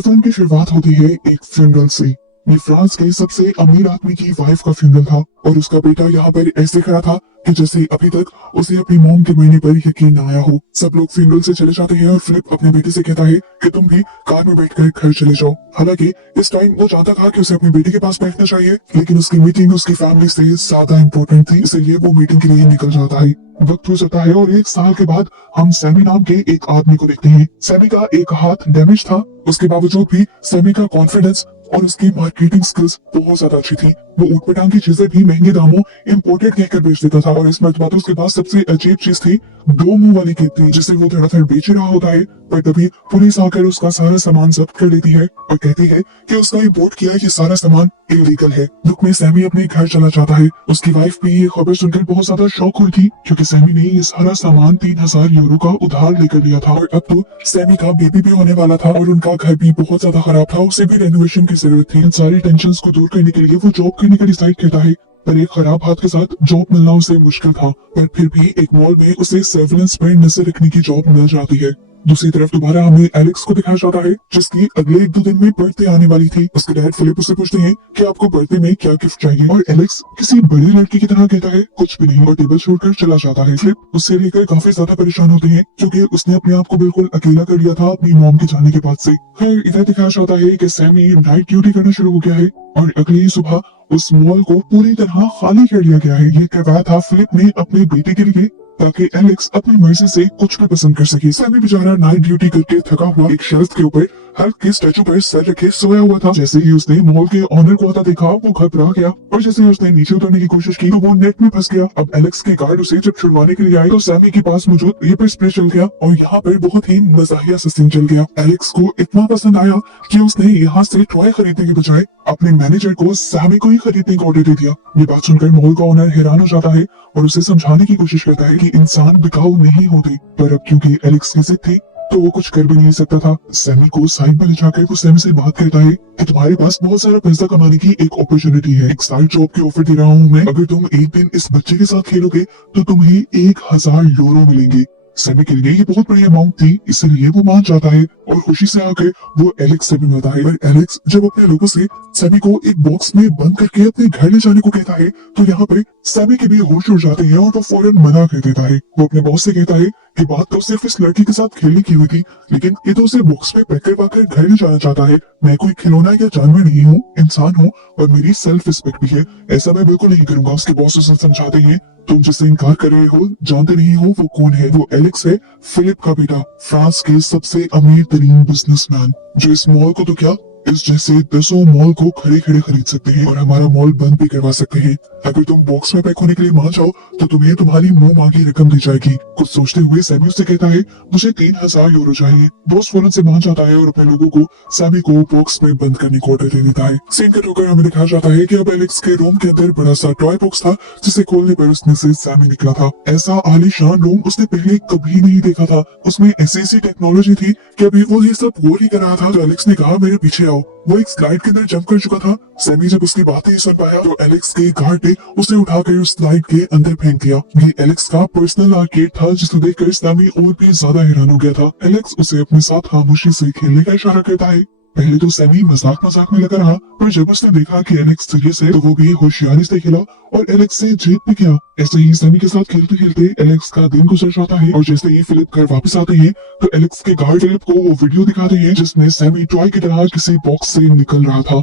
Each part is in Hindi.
तो फिल्म की शुरुआत होती है एक फ्यूनरल से। ये फ्रांस के सबसे अमीर आदमी की वाइफ का फ्यूनरल था और उसका बेटा यहाँ पर ऐसे खड़ा था कि जैसे अभी तक उसे अपनी मॉम के मरने पर यकीन न आया हो। सब लोग फ्यूनरल से चले जाते हैं और फिलिप अपने बेटे से कहता है कि तुम भी कार में बैठकर घर चले जाओ। हालांकि इस टाइम वो चाहता था कि उसे अपने बेटे के पास बैठना चाहिए, लेकिन उसकी मीटिंग उसकी फैमिली से ज्यादा इम्पोर्टेंट थी, इसलिए वो मीटिंग के लिए निकल जाता है। वक्त हो जाता है और 1 साल के बाद हम सैमी नाम के एक आदमी को देखते हैं। सैमी का एक हाथ डैमेज था, उसके बावजूद भी सैमी का कॉन्फिडेंस और उसकी मार्केटिंग स्किल्स बहुत ज्यादा अच्छी थी। वो ऊटपटांग की चीजें भी महंगे दामों इम्पोर्टेड कहकर बेच देता था और इस मर्तबा तो उसके पास सबसे अजीब चीज थी 2 मुंह वाली खेती, जिसे वो धड़ाधड़ बेच रहा होता है। पर तभी पुलिस आकर उसका सारा सामान जब्त कर लेती है और कहती है कि उसका इम्पोर्ट किया ये सारा सामान इलीगल है। दुख में सैमी अपने घर चला जाता है। उसकी वाइफ भी ये खबर सुनकर बहुत ज्यादा शॉक हुई थी, क्योंकि सैमी ने ये सारा सामान 3000 यूरो का उधार लेकर लिया था और अब तो सैमी का बेबी भी होने वाला था और उनका घर भी बहुत ज्यादा खराब था, उसे भी रेनोवेशन की जरूरत थी। इन सारी टेंशन को दूर करने के लिए वो जॉब करने का डिसाइड करता है, पर एक खराब हाथ के साथ जॉब मिलना उसे मुश्किल था। पर फिर भी एक मॉल में उसे सर्विलेंस पर नजर रखने की जॉब मिल जाती है। दूसरी तरफ दोबारा हमें एलेक्स को दिखाया जाता है, जिसकी अगले 1-2 दिन में बर्थडे आने वाली थी। उसके डैड फिलिप उससे पूछते हैं कि आपको बर्थडे में क्या गिफ्ट चाहिए, और एलेक्स किसी बड़ी लड़की की तरह कहता है कुछ भी नहीं और टेबल छोड़कर चला जाता है। फिलिप उससे लेकर काफी ज्यादा परेशान होते हैं, क्योंकि उसने अपने आप को बिल्कुल अकेला कर लिया था अपनी मॉम के जाने के बाद से। फिर इधर दिखाया जाता है कि सैमी नाइट ड्यूटी करना शुरू हो गया है और अगली सुबह उस मॉल को पूरी तरह खाली कर लिया गया है। ये करवाया था फिलिप ने अपने बेटे के लिए, ताकि एलेक्स अपनी मर्जी से कुछ भी पसंद कर सके। सैमी बेचारा नाइट ड्यूटी करके थका हुआ एक शेल्फ के ऊपर हल्क के स्टैचू पर सर रखे सोया हुआ था। जैसे ही उसने मॉल के ऑनर को आता देखा, वो घबरा गया और जैसे ही उसने नीचे उतरने की कोशिश की तो वो नेट में फंस गया। अब एलेक्स के गार्ड उसे जब छुड़वाने के लिए आए तो सैमी के पास मौजूद पेपर स्प्रे चल गया और यहाँ पर बहुत ही मजाहिया सा सीन चल गया। एलेक्स को इतना पसंद आया कि उसने यहाँ से टॉय खरीदने के बजाय अपने मैनेजर को सैमी को ही खरीदने का ऑर्डर दे दिया। ये बात सुनकर मॉल का ओनर हैरान हो जाता है और उसे समझाने की कोशिश करता है कि इंसान बिकाऊ नहीं होते, पर अब क्योंकि एलेक्स की जिद थी तो वो कुछ कर भी नहीं सकता था। सैमी को साइड पर ले जाकर वो सैमी से बात करता है कि तुम्हारे पास बहुत सारा पैसा कमाने की एक अपॉर्चुनिटी है, एक साइड जॉब की ऑफर दे रहा हूँ मैं। अगर तुम एक दिन इस बच्चे के साथ खेलोगे तो तुम्हें 1000 यूरो मिलेंगे। सैमी के लिए ये बहुत बड़ी अमाउंट थी, इसलिए वो मान जाता है और खुशी से आकर वो एलेक्स से भी मिलता है। पर एलेक्स जब अपने लोगों से सैमी को एक बॉक्स में बंद करके अपने घर ले जाने को कहता है तो यहाँ पर सैमी के भी होश उड़ जाते हैं और वो फौरन मना कर देता है। वो अपने बॉस से कहता है कि बात तो सिर्फ इस लड़की के साथ खेलने की हुई थी, लेकिन ये तो उसे बॉक्स में पैक करवा कर घर ले जाना चाहता है। मैं कोई खिलौना या जानवर नहीं हूँ, इंसान हूँ और मेरी सेल्फ रिस्पेक्ट भी है, ऐसा मैं बिल्कुल नहीं करूंगा। उसके बॉस उसे समझाते हैं तुम जिससे इनकार कर रहे हो जानते नहीं हो वो कौन है। वो एलेक्स है, फिलिप का बेटा, फ्रांस के सबसे अमीर तरीन बिजनेसमैन, जो इस मॉल को तो क्या इस जैसे 10 मॉल को खड़े खड़े खरीद सकते हैं और हमारा मॉल बंद भी करवा सकते हैं। अगर तुम बॉक्स में पैक होने के लिए मान जाओ तो तुम्हें तुम्हारी मुंह मांगी रकम दी जाएगी। कुछ सोचते हुए सैमी उससे कहता है मुझे 3000 यूरो चाहिए। बॉस फौरन से मान जाता है और अपने लोगों को सैमी को बॉक्स में बंद करने को ऑर्डर दे देता है। सीन कट होकर हमें दिखाया जाता है कि अब एलेक्स के रूम के अंदर बड़ा सा टॉय बॉक्स था, जिसे खोलने पर उसमें से सैमी निकला था। ऐसा आलीशान रूम उसने पहले कभी नहीं देखा था। उसमें ऐसी टेक्नोलॉजी थी कि अभी वो ये सब हो ही कर रहा था तो एलेक्स ने कहा मेरे पीछे आओ। वो एक स्लाइड के अंदर जंप कर चुका था। सैमी जब उसकी बातें सुन पाया तो एलेक्स के गार्ड ने उसे उठाकर उस स्लाइड के अंदर फेंक दिया। ये एलेक्स का पर्सनल आर्केड था, जिसे देखकर सैमी और भी ज्यादा हैरान हो गया था। एलेक्स उसे अपने साथ खामोशी से खेलने का इशारा करता है। पहले तो सैमी मजाक मजाक में लगा रहा, पर जब उसने देखा कि एलेक्स सीरियस है तो वो भी होशियारी से खेला और एलेक्स से जीत भी गया। ऐसे ही सैमी के साथ खेलते खेलते एलेक्स का दिन गुजर जाता है और जैसे ही फिलिप घर वापस आते हैं तो एलेक्स के गार्ड फिलिप को वो वीडियो दिखाते हैं जिसमें सैमी टॉय की तरह किसी बॉक्स से निकल रहा था।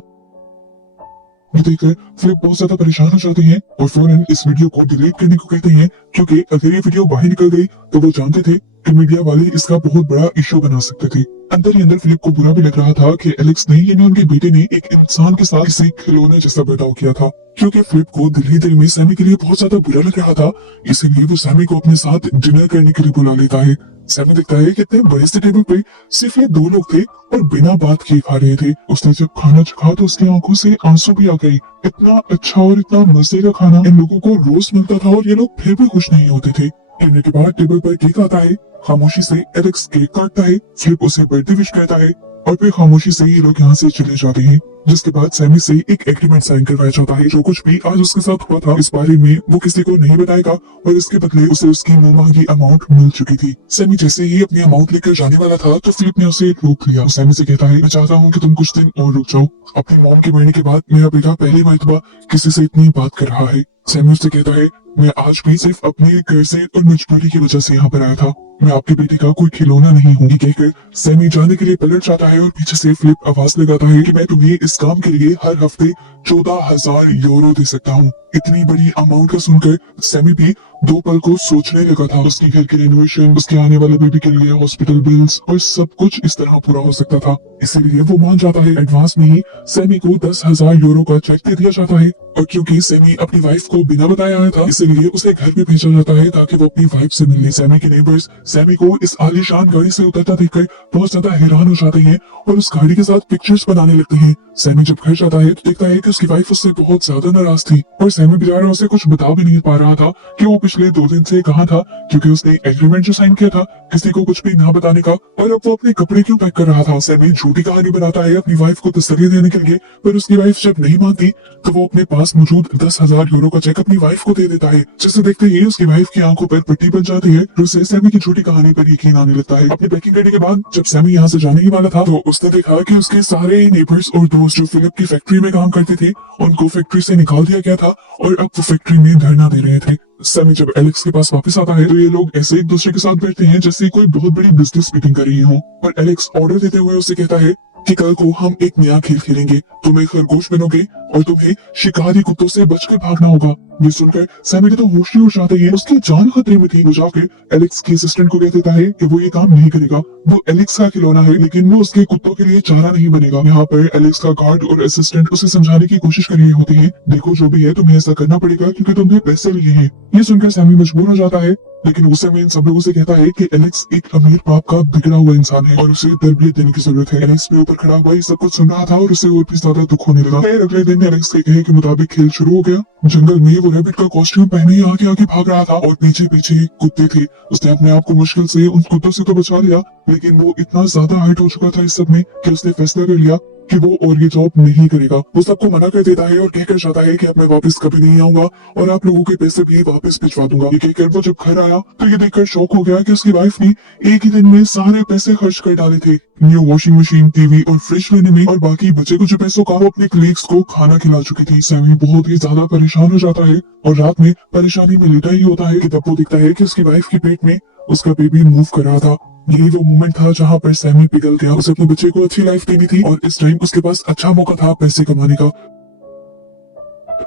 ये देखकर फिलिप बहुत ज्यादा परेशान हो जाते हैं और फौरन इस वीडियो को डिलीट करने को कहते हैं, क्योंकि अगर ये वीडियो बाहर निकल गई तो वो जानते थे कि मीडिया वाले इसका बहुत बड़ा इशू बना सकते थे। अंदर ही अंदर फिलिप को बुरा भी लग रहा था कि एलेक्स ने यानी उनके बेटे ने एक इंसान के साथ किसी खिलौने जैसा बर्ताव किया था, क्योंकि फिलिप को दिल ही दिल में सैमी के लिए बहुत ज्यादा बुरा लग रहा था। इसीलिए वो सैमी को अपने साथ डिनर करने के लिए बुला लेता है। सैमी देखता है कि इतने बड़े से टेबल पे सिर्फ ये 2 लोग थे और बिना बात किए खा रहे थे। उसने जब खाना चखा तो उसकी आंखों से आंसू भी आ गए। इतना अच्छा और इतना मजे का खाना इन लोगों को रोज मिलता था और ये लोग फिर भी खुश नहीं होते थे। डिनर के बाद टेबल पर केक आता है। खामोशी से एलेक्स केक काटता है। फिलिप उसे बर्थडे विश करता है और फिर खामोशी से ये लोग यहाँ से चले जाते हैं। जिसके बाद सैमी से एक एग्रीमेंट साइन करवाया जाता है। जो कुछ भी आज उसके साथ हुआ था इस बारे में वो किसी को नहीं बताएगा और इसके बदले उसे उसकी मुंहमांगी अमाउंट मिल चुकी थी। सैमी जैसे ही अपनी अमाउंट लेकर जाने वाला था तो फिलिप ने उसे रोक लिया। सैमी से कहता है, मैं चाहता हूँ कि तुम कुछ दिन और रुक जाओ। अपनी मॉम के मरने के बाद मेरा बेटा पहली मर्तबा किसी से इतनी बात कर रहा है। सैमी उससे कहता है, मैं आज भी सिर्फ अपने घर से और मजबूरी की वजह से यहाँ पर आया था। मैं आपके बेटे का कोई खिलौना नहीं हूँ। ये कहकर सैमी जाने के लिए पलट जाता है और पीछे से फिलिप आवाज लगाता है कि मैं तुम्हें इस काम के लिए हर हफ्ते 14,000 यूरो दे सकता हूँ। इतनी बड़ी अमाउंट का सुनकर सैमी भी दो पल को सोचने लगा था। उसके घर के रेनोवेशन, उसके आने वाले बेबी के लिए हॉस्पिटल बिल्स और सब कुछ इस तरह पूरा हो सकता था। इसीलिए वो मान जाता है। एडवांस में ही सैमी को 10,000 यूरो का चेक दे दिया जाता है और क्योंकि सैमी अपनी वाइफ को बिना बताए आया था इसलिए उसे घर पे भेजा जाता है ताकि वो अपनी वाइफ से मिलने। सैमी के नेबर्स सैमी को इस आलीशान गाड़ी से उतरता देखकर बहुत ज्यादा हैरान हो जाते हैं और उस गाड़ी के साथ पिक्चर्स बनाने लगते हैं। सैमी जब घर जाता है तो देखता है कि उसकी वाइफ उससे बहुत ज्यादा नाराज थी और सैमी बेचारा उसे कुछ बता भी नहीं पा रहा था कि वो पिछले 2 दिन से कहाँ था, क्योंकि उसने एग्रीमेंट जो साइन किया था किसी को कुछ भी ना बताने का। और अब वो अपने कपड़े क्यों पैक कर रहा था। सैमी झूठी कहानी बनाता है अपनी वाइफ को तसल्ली देने के लिए, पर उसकी वाइफ जब नहीं मानती तो वो अपने पास मौजूद 10,000 यूरो का चेक अपनी वाइफ को दे देता है, जिसे देखते ही उसकी वाइफ की आंखों पर पट्टी बन जाती है और उसे सैमी की झूठी कहानी पर यकीन आने लगता है। अपनी पैकिंग रेडी के बाद जब सैमी यहाँ से जाने ही वाला था तो उसने देखा कि उसके सारे नेबर्स और दोस्त जो फिलिप की फैक्ट्री में काम करते थे उनको फैक्ट्री से निकाल दिया गया था और अब वो फैक्ट्री में धरना दे रहे थे। सैमी जब एलेक्स के पास वापस आता है तो ये लोग ऐसे एक दूसरे के साथ बैठते हैं जैसे कोई बहुत बड़ी बिजनेस मीटिंग कर रही हो और एलेक्स ऑर्डर देते हुए उसे कहता है कि कल को हम एक नया खेल खेलेंगे, तुम एक खरगोश बनोगे और तुम्हें शिकारी कुत्तों से बचकर भागना होगा। ये सुनकर सैमी के तो होश ही उड़ जाते हैं। उसकी जान खतरे में थी। वो जाकर एलेक्स के असिस्टेंट को कह देता है कि वो ये काम नहीं करेगा। वो एलेक्स का खिलौना है लेकिन वो उसके कुत्तों के लिए चारा नहीं बनेगा। यहाँ पर एलेक्स का गार्ड और असिस्टेंट उसे समझाने की कोशिश कर रहे होते हैं, देखो जो भी है तुम्हें ऐसा करना पड़ेगा क्योंकि तुमने पैसे लिए हैं। ये सुनकर सैमी मजबूर हो जाता है लेकिन उसे में इन सब लोगों से कहता है कि एलेक्स एक अमीर बाप का बिगड़ा हुआ इंसान है और उसे तरबियत देने की जरूरत है। एलेक्स भी ऊपर खड़ा हुआ ये सब कुछ सुन रहा था और उसे और भी ज्यादा दुख होने लगा। फिर अगले दिन एलेक्स के कहे के मुताबिक खेल शुरू हो गया। जंगल में वो रैबिट का कॉस्ट्यूम पहने ही आगे आगे भाग रहा था और पीछे पीछे कुत्ते थे। उसने अपने आप को मुश्किल से उन कुत्तों से तो बचा लिया लेकिन वो इतना ज्यादा हर्ट हो चुका था इस सब में कि उसने फैसला कर लिया कि वो और ये जॉब नहीं करेगा। वो सबको मना कर देता है और कहकर जाता है कि अब मैं वापस कभी नहीं आऊंगा और आप लोगों के पैसे भी वापस भिजवा दूंगा। ये कहकर वो जब घर आया तो ये देखकर शौक हो गया कि उसकी वाइफ ने एक ही दिन में सारे पैसे खर्च कर डाले थे न्यू वॉशिंग मशीन, टीवी और फ्रिज लेने में और बाकी बचे कुछ पैसों का वो अपने कलीग्स को खाना खिला चुकी थी। सैमी बहुत ही ज्यादा परेशान हो जाता है और रात में परेशानी में लेटा ही होता है कि तब वो दिखता है कि उसकी वाइफ के पेट में उसका बेबी मूव कर रहा था। यही वो मोमेंट था जहाँ पर सैमी पिघल गया। उसे अपने बच्चे को अच्छी लाइफ देनी थी और इस टाइम उसके पास अच्छा मौका था पैसे कमाने का।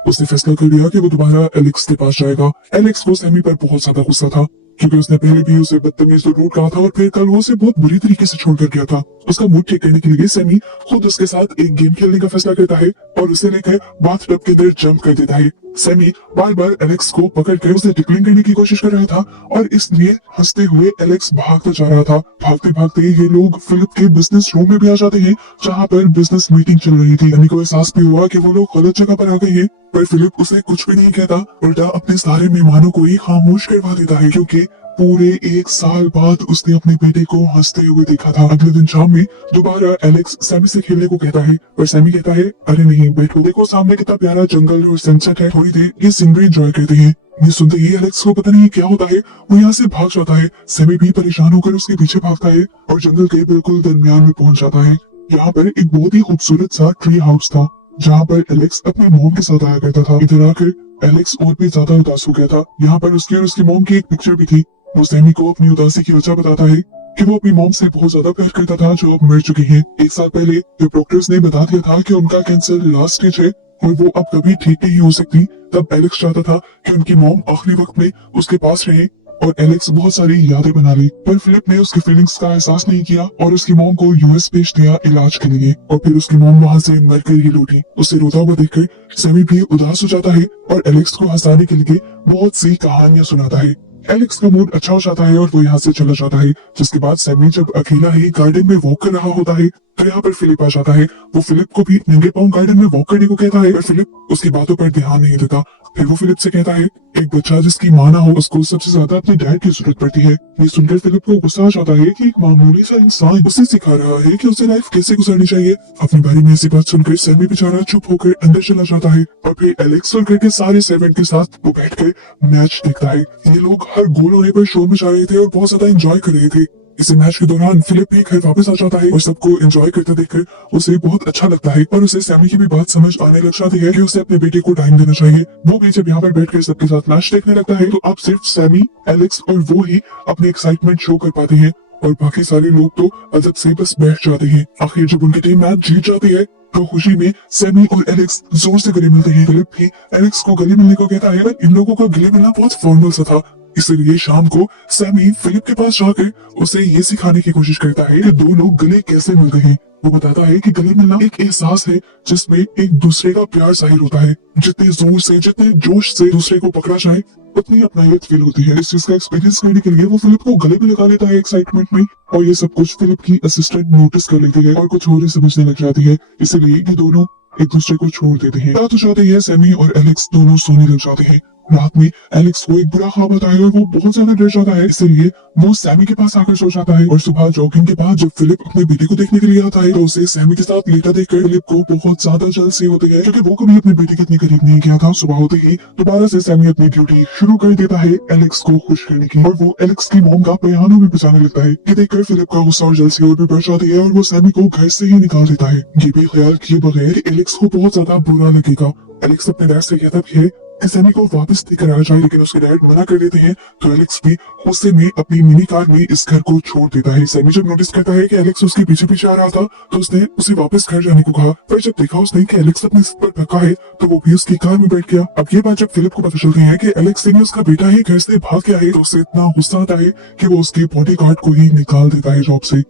उसने फैसला कर लिया कि वो दोबारा एलेक्स के पास जाएगा। एलेक्स को सैमी पर बहुत ज्यादा गुस्सा था क्योंकि उसने पहले भी उसे बदतमीज और रूड कहा था और फिर कल वो उसे बहुत बुरी तरीके से छोड़कर गया था। उसका मूड ठीक करने के लिए सैमी खुद उसके साथ एक गेम खेलने का फैसला करता है और उसे लेकर बाथटब के अंदर जंप कर देता है। सैमी बार बार एलेक्स को पकड़कर उसे टिकलिंग करने की कोशिश कर रहा था और इसलिए हंसते हुए एलेक्स भागता जा रहा था। भागते भागते ये लोग फिलिप के बिजनेस रूम में भी आ जाते हैं जहाँ पर बिजनेस मीटिंग चल रही थी। सैमी को एहसास भी हुआ कि वो लोग गलत जगह पर आ गए हैं, पर फिलिप उसे कुछ भी नहीं कहता, उल्टा अपने सारे मेहमानों को ही खामोश करवा देता है क्योंकि पूरे 1 साल बाद उसने अपने बेटे को हंसते हुए देखा था। अगले दिन शाम में दोबारा एलेक्स सैमी से खेलने को कहता है पर सैमी कहता है अरे नहीं बैठो, देखो सामने कितना प्यारा जंगल और सनसेट है, थोड़ी देर ये सीनरी एंजॉय करते हैं। ये सुनते ही एलेक्स को पता नहीं क्या होता है, वो यहाँ से भाग जाता है। सैमी भी परेशान होकर उसके पीछे भागता है और जंगल के बिल्कुल दरमियान में पहुंच जाता है। यहाँ पर एक बहुत ही खूबसूरत सा ट्री हाउस था जहाँ पर एलेक्स अपनी मॉम के साथ आया करता था। इधर आकर एलेक्स और भी ज्यादा उदास हो गया था। यहाँ पर उसकी और उसकी मॉम की एक पिक्चर भी थी। वो सैमी को अपनी उदासी की वजह बताता है कि वो अपनी मॉम से बहुत ज्यादा प्यार करता था जो अब मर चुकी है। 1 साल पहले जब डॉक्टर्स ने बता दिया था कि उनका कैंसर लास्ट स्टेज है और वो अब कभी ठीक नहीं हो सकती, तब एलेक्स चाहता था कि उनकी मॉम आखिरी वक्त में उसके पास रहे और एलेक्स बहुत सारी यादें बना ली। पर फिलिप ने उसकी फीलिंग्स का एहसास नहीं किया और उसकी मॉम को यूएस भेज दिया इलाज के लिए और फिर उसकी मॉम वहाँ से मरकर ही लौटी। उसे रोता हुआ देखकर सैमी भी उदास हो जाता है और एलेक्स को हंसाने के लिए बहुत सी कहानियां सुनाता है। एलेक्स का मूड अच्छा हो जाता है और वो यहाँ से चला जाता है। जिसके बाद सैमी जब अकेला ही गार्डन में वॉक कर रहा होता है तो यहाँ पर फिलिप आ जाता है। वो फिलिप को भी नंगे पांव गार्डन में वॉक करने को कहता है पर फिलिप उसकी बातों पर ध्यान नहीं देता। फिर वो फिलिप से कहता है एक बच्चा जिसकी माँ ना हो उसको सबसे ज्यादा अपने डैड की जरूरत पड़ती है। ये सुनकर फिलिप को गुस्सा आ जाता है कि एक मामूली सा इंसान उसे सिखा रहा है कि उसे लाइफ कैसे गुजारनी चाहिए। अपने बारे में ऐसी बात सुनकर सैमी बेचारा चुप होकर अंदर चला जाता है और फिर एलेक्स और घर के सारे सर्वेंट के साथ वो बैठकर मैच देखता है। ये लोग हर गोल होने पर शोर मचा रहे थे और बहुत ज्यादा एंजॉय कर रहे थे। इस मैच के दौरान फिलिप भी घर वापस आ जाता है और सबको एंजॉय करते देखकर उसे बहुत अच्छा लगता है और उसे सैमी की भी बात समझ आने लग जाती है कि उसे अपने बेटे को टाइम देना चाहिए। वो भी जब यहाँ पर बैठकर सबके साथ मैच देखने लगता है तो अब सिर्फ सैमी, एलेक्स और वो ही अपनी एक्साइटमेंट शो कर पाते हैं और बाकी सारे लोग तो अजब से बस बैठ जाते हैं। आखिर जब उनकी टीम मैच जीत जाती है तो खुशी में सैमी और एलेक्स जोर से गले मिलते हैं। फिलिप भी एलेक्स को गले मिलने को कहता है, पर इन लोगों का गले मिलना बहुत फॉर्मल सा था। इसलिए शाम को सैमी फिलिप के पास जाकर उसे ये सिखाने की कोशिश करता है कि दो लोग गले कैसे मिलते हैं। वो बताता है कि गले मिलना एक एहसास है जिसमें एक दूसरे का प्यार जाहिर होता है। जितने जोर से, जितने जोश से दूसरे को पकड़ा जाए उतनी अपनायत फील होती है। इस चीज का एक्सपीरियंस करने के लिए वो फिलिप को गले में लगा लेता है एक्साइटमेंट में, और ये सब कुछ फिलिप की असिस्टेंट नोटिस कर लेती है और कुछ और ही समझने लग जाती है। इसलिए ये दोनों एक दूसरे को छोड़ देते हैं। रात हो जाती है, सैमी और एलेक्स दोनों सोने लग जाते हैं। रात में एलेक्स को एक बुरा ख्वाब आता है और वो बहुत ज्यादा डर जाता है। इसलिए वो सैमी के पास आकर सो जाता है और सुबह जॉगिंग के बाद जब फिलिप अपने बेटे को देखने के लिए आता है तो उसे सैमी के साथ लेटा देखकर फिलिप को बहुत ज्यादा जलसी होती है, क्योंकि वो कभी अपने बेटे के इतने करीब नहीं गया था। सुबह होते ही दोबारा से सैमी अपनी ड्यूटी शुरू कर देता है एलेक्स को खुश करने की, और वो एलेक्स की मॉम का पियानो भी बजाने लगता है। ये देखकर फिलिप का गुस्सा और जलसी और भी बढ़ जाती है और वो सैमी को घर से ही निकाल देता है, ये भी ख्याल किए बगैर कि एलेक्स को बहुत ज्यादा बुरा लगेगा। एलेक्स अपने डैड से कहता भी है कि सैमी को वापस लेकर आ जाए, लेकिन उसके डैड मना कर देते हैं। तो एलेक्स भी गुस्से में अपनी मिनी कार में इस घर को छोड़ देता है। सैमी जब नोटिस करता है कि एलेक्स उसके पीछे पीछे आ रहा था तो उसने उसे वापस घर जाने को कहा, पर जब देखा उसने कि एलेक्स अपने सिर पर धक्का है तो वो भी उसकी कार में बैठ गया। अब ये बात जब फिलिप को पता चलती है कि एलेक्स ने उसका बेटा ही घर से भाग गया है तो उसे इतना गुस्सा आता है कि वो उसके बॉडीगार्ड को ही निकाल देता है जॉब से।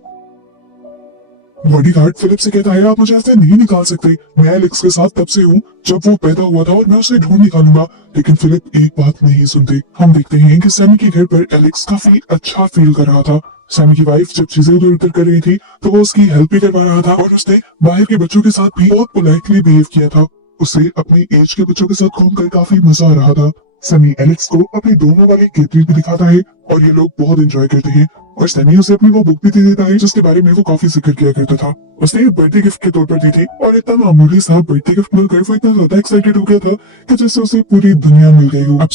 बॉडीगार्ड फिलिप से कहता है, आप मुझे ऐसे नहीं निकाल सकते, मैं एलेक्स के साथ तब से हूँ जब वो पैदा हुआ था और मैं उसे ढूंढ निकालूंगा। लेकिन फिलिप एक बात नहीं सुनते। हम देखते हैं कि सैमी के घर पर एलेक्स काफी अच्छा फील कर रहा था। सैमी की वाइफ जब चीजें उधर उधर कर रही थी तो वो उसकी हेल्प भी करवा रहा था और उसने बाहर के बच्चों के साथ भी बहुत पोलाइटली बिहेव किया था। उसे अपनी एज के बच्चों के साथ घूमकर काफी मजा आ रहा था। सैमी एलेक्स को अपनी दोनों वाली केतली भी दिखाता है और ये लोग बहुत एंजॉय करते हैं, और सैमी उसे अपनी वो बुक भी दे देता है जिसके बारे में वो काफी जिक्र किया करता था। उसने बर्थडे गिफ्ट के तौर पर दी थी और इतना मामूली सा बर्थडे गिफ्ट मिलकर वो इतना ज्यादा एक्साइटेड हो गया था कि जैसे उसे पूरी दुनिया मिल गई हो। अब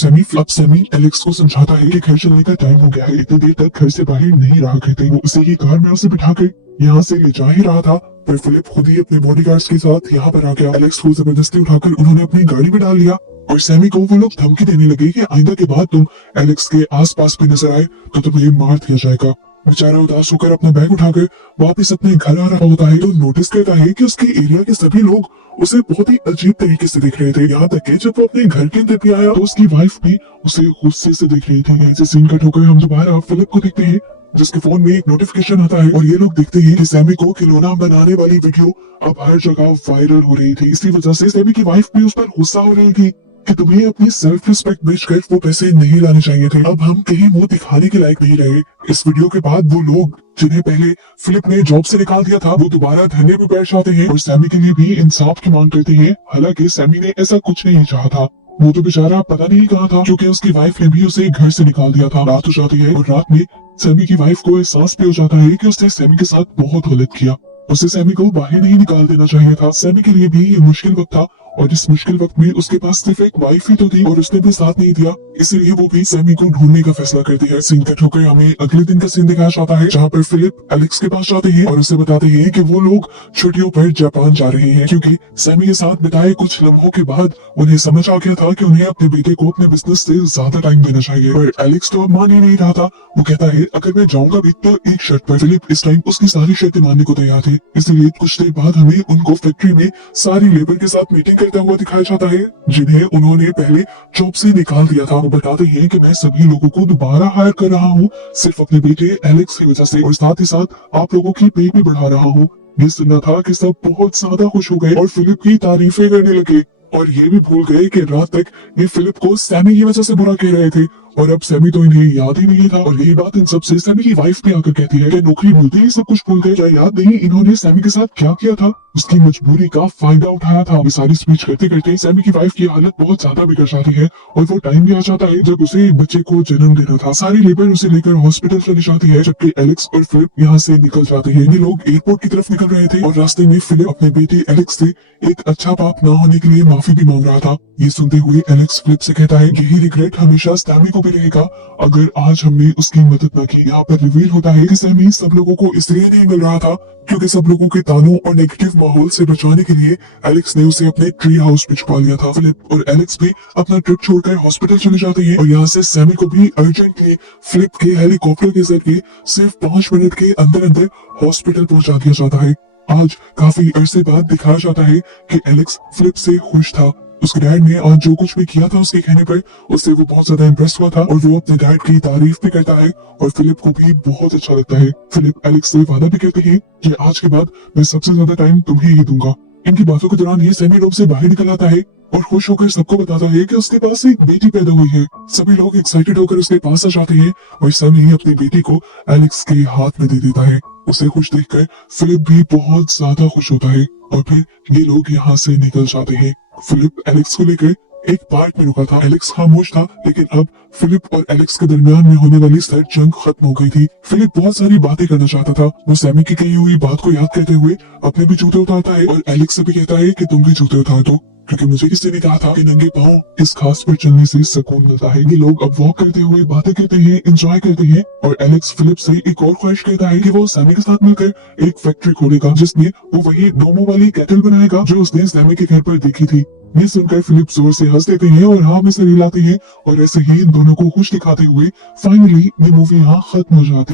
सैमी एलेक्स को समझाता है कि घर चलने का टाइम हो गया है, इतनी देर तक घर से बाहर नहीं रहा करते। वो उसे ही कार में उसे बिठाकर यहाँ से ले जा ही रहा था, पर फिलिप खुद ही अपने बॉडीगार्ड्स के साथ यहाँ पर आ गया। एलेक्स को जबरदस्ती उठाकर उन्होंने अपनी गाड़ी में डाल लिया और सैमी को वो लोग धमकी देने लगे कि आइंदा के बाद तुम एलेक्स के आसपास भी नजर आए तो तुम्हें मार दिया जाएगा। बेचारा उदास होकर अपना बैग उठाकर वापस अपने घर आ रहा होता है तो नोटिस करता है कि उसके एरिया के सभी लोग उसे बहुत ही अजीब तरीके से देख रहे थे। यहाँ तक कि जब वो अपने घर के अंदर भी आया तो उसकी वाइफ भी उसे गुस्से से देख रही थी। ऐसे सीन कट होकर हम दोबारा फिलिप को देखते हैं जिसके फोन में एक नोटिफिकेशन आता है और ये लोग देखते हैं कि सैमी को खिलौना बनाने वाली वीडियो अब हर जगह वायरल हो रही थी। इसी वजह से सैमी की वाइफ भी उस पर गुस्सा हो रही थी कि तुम्हें अपनी सेल्फ रिस्पेक्ट बेचकर वो पैसे नहीं लाने चाहिए थे। अब हम कहीं मुंह दिखाने के लायक नहीं रहे। इस वीडियो के बाद वो लोग जिन्हें पहले फिलिप ने जॉब से निकाल दिया था वो दोबारा धरने पे बैठ जाते हैं और सैमी के लिए भी इंसाफ की मांग करते हैं। हालांकि सैमी ने ऐसा कुछ नहीं चाहा था, वो तो बेचारा पता नहीं कहाँ था क्योंकि उसकी वाइफ ने भी उसे घर से निकाल दिया था। रात हो जाती है और रात में सैमी की वाइफ को एहसास भी हो जाता है कि उसने सैमी के साथ बहुत गलत किया। उसे सैमी को बाहर नहीं निकाल देना चाहिए था। सैमी के लिए भी ये मुश्किल वक्त था और इस मुश्किल वक्त में उसके पास सिर्फ एक वाइफ ही तो थी और उसने भी साथ नहीं दिया, इसलिए वो भी सैमी को ढूंढने का फैसला करती है। सीन कट होकर हमें अगले दिन का सीन दिखाया जाता है जहाँ पर फिलिप एलेक्स के पास जाते हैं और उसे बताते हैं कि वो लोग छुट्टियों पर जापान जा रहे हैं, क्योंकि सैमी के साथ बिताए कुछ लम्हों के बाद उन्हें समझ आ गया था कि उन्हें अपने बेटे को अपने बिजनेस से ज्यादा टाइम देना चाहिए। पर एलेक्स तो अब मान ही नहीं रहा था। वो कहता है अगर मैं जाऊंगा भी तो एक शर्त पर। फिलिप इस टाइम उसकी सारी शर्तें मानने को तैयार थे, इसलिए कुछ देर बाद हमें उनको फैक्ट्री में सारी लेबर के साथ मीटिंग करता हुआ दिखाया जाता है जिन्हें उन्होंने पहले जॉब से निकाल दिया था। वो बताते हैं कि मैं सभी लोगों को दोबारा हायर कर रहा हूँ सिर्फ अपने बेटे एलेक्स की वजह से, और साथ ही साथ आप लोगों की पे भी बढ़ा रहा हूँ। ये सुनना था कि सब बहुत ज्यादा खुश हो गए और फिलिप की तारीफें करने लगे और ये भी भूल गए कि रात तक ये फिलिप को सैमी की वजह से बुरा कह रहे थे और अब सैमी तो इन्हें याद ही नहीं था। और यही बात इन सबसे सैमी की वाइफ भी आकर कहती है कि नौकरी मिलते ही सब कुछ भूल गए, क्या याद नहीं इन्होंने सैमी के साथ क्या किया था, उसकी मजबूरी का फायदा उठाया था। ये सारी स्पीच करते करते सैमी की वाइफ की हालत बहुत ज्यादा बिगड़ जाती है और वो टाइम भी आ जाता है जब उसे एक बच्चे को जन्म देना था। सारी लेबर उसे लेकर हॉस्पिटल चली जाती है, जबकि एलेक्स और फिलिप यहाँ से निकल जाते हैं। ये लोग एयरपोर्ट की तरफ निकल रहे थे और रास्ते में फिलिप अपने बेटे एलेक्स से एक अच्छा बाप ना होने के लिए माफी भी मांग रहा था। ये सुनते हुए एलेक्स फिलिप से कहता है यही रिग्रेट हमेशा सैमी को भी रहेगा अगर आज हमने उसकी मदद न की। यहाँ पर रिवील होता है कि सैमी सब लोगों को इसलिए नहीं मिल रहा था क्योंकि सब लोगों के तानों और नेगेटिव माहौल से बचाने के लिए एलेक्स ने उसे अपने ट्री हाउस में छुपा लिया था। फिलिप और एलेक्स भी अपना ट्रिप छोड़कर हॉस्पिटल चले जाते हैं और यहाँ से सैमी को भी अर्जेंटली फिलिप के हेलीकॉप्टर के जरिए सिर्फ 5 मिनट के अंदर अंदर हॉस्पिटल पहुंचा दिया जाता है। आज काफी अरसे बाद दिखाया जाता है कि एलेक्स फिलिप से खुश था। उसके डैड ने आज जो कुछ भी किया था उसके कहने पर उससे वो बहुत ज्यादा इम्प्रेस हुआ था और वो अपने डैड की तारीफ भी करता है और फिलिप को भी बहुत अच्छा लगता है। फिलिप एलेक्स से वादा भी करते हैं कि आज के बाद मैं सबसे ज्यादा टाइम तुम्हें ही दूंगा। इनकी बातों के दौरान ये सैमी रूम से बाहर निकल आता है और खुश होकर सबको बताता है कि उसके पास एक बेटी पैदा हुई है। सभी लोग एक्साइटेड होकर उसके पास आ जाते हैं और सैमी अपनी बेटी को एलेक्स के हाथ में दे देता है। उसे खुश देखकर फिलिप भी बहुत ज्यादा खुश होता है और फिर ये लोग यहाँ से निकल जाते हैं। फिलिप एलेक्स को लेकर एक पार्क में रुका था। एलेक्स खामोश था लेकिन अब फिलिप और एलेक्स के दरमियान में होने वाली सर जंग खत्म हो गई थी। फिलिप बहुत सारी बातें करना चाहता था। वो सैमी की कही हुई बात को याद करते हुए अपने भी जूते उतारता है और एलेक्स से भी कहता है कि तुम भी जूते उतार दो क्योंकि मुझे किसी ने कहा था कि नंगे पांव इस घास पर चलने से सुकून मिलता है। ये लोग अब वॉक करते हुए बातें करते हैं, एंजॉय करते हैं और एलेक्स फिलिप से एक और ख्वाहिश करता है कि वो सैमी के साथ मिलकर एक फैक्ट्री खोलेगा जिसमें वो वही डोमो वाली केटल बनाएगा जो उसने सैमी के घर पर देखी थी। ये सुनकर फिलिप जोर से हंस देते हैं और हाँ में से हिलाते हैं और ऐसे ही इन दोनों को खुश दिखाते हुए फाइनली ये मूवी यहाँ खत्म हो जाती है।